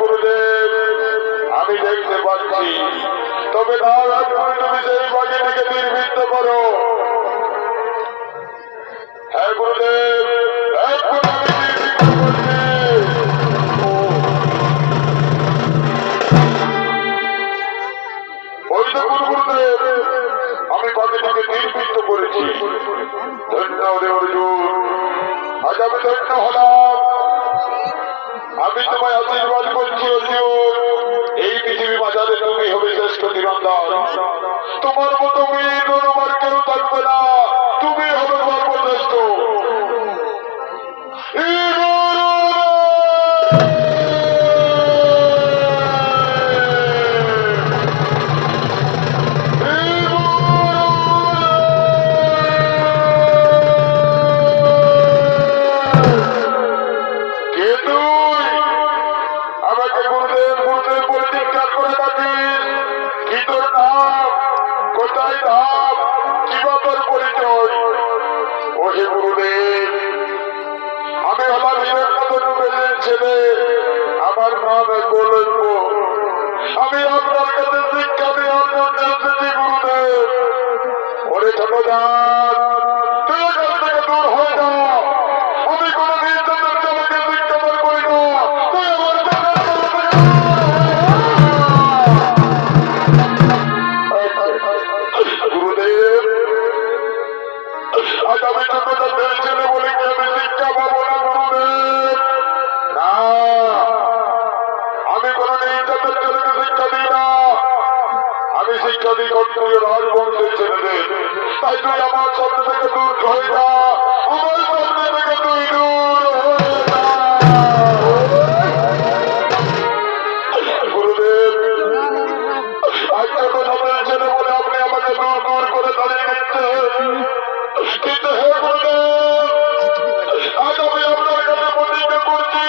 গুরুদেব, আমি দেখতে পাচ্ছি, তবে তার আগ করে তুমি সেই বাঘিনীকে নির্বৃত্ত করো। হ্যাঁ গুরুদেব, এখন আমি নির্বৃত্ত করছি। ওই তো গুরুদেব, আমি বাঘিনীকে নির্বৃত্ত করেছি। ধন্য রে অর্জুন, আজ আমি ধন্য হলাম। আমি তোমায় আশীর্বাদ করছি অর্জুন, এই পৃথিবী বাজারে তুমি হবে শ্রেষ্ঠ তীরন্দাজ। তোমার মতো বীর আমার কেউ থাকবে না, তুমি হবে সর্বশ্রেষ্ঠ। কে তুই? আমাকে গুরুদেব গুরুদেব বলে চিৎকার করে ডাকিস। কি তোর নাম, কোথায় ধাম, কিবা তোর পরিচয়? ওহে গুরুদেব, আমি হলাম হীরের মতো ডুবেলের ছেলে, আমার নাম কলঙ্ক। আমি আপনার কাছে শিক্ষা নেওয়ার জন্য এসেছি গুরুদেব। ওরে ছোট জাত, তুই এখান থেকে দূর হয়ে যা। আমি কোনো নির্যাতন চালাকে শিক্ষাদান করি না। তুই আমার গুরুদেব, আজ আমি ছোট জাতের ছেলে বলে কি আমি শিক্ষা পাবো না গুরুদেব? না, আমি কোনো নির্যাতন ছেলেকে শিক্ষা দিই না। আমি শিক্ষা দিই ক্ষত্রিয় রাজবংশের ছেলেদের। তাই তুই আমার সামনে থেকে দূর হয়ে যা, আমার সামনে থেকে তুই দূর হয়ে যা। গুরুদেব, আজ ছোট জাতের ছেলে বলে আপনি আমাকে দূর দূর করে দাঁড়িয়ে নিচ্ছেন, কিন্তু হে গুরুদেব, আজ আমি আপনার কাছে প্রতিজ্ঞা করছি,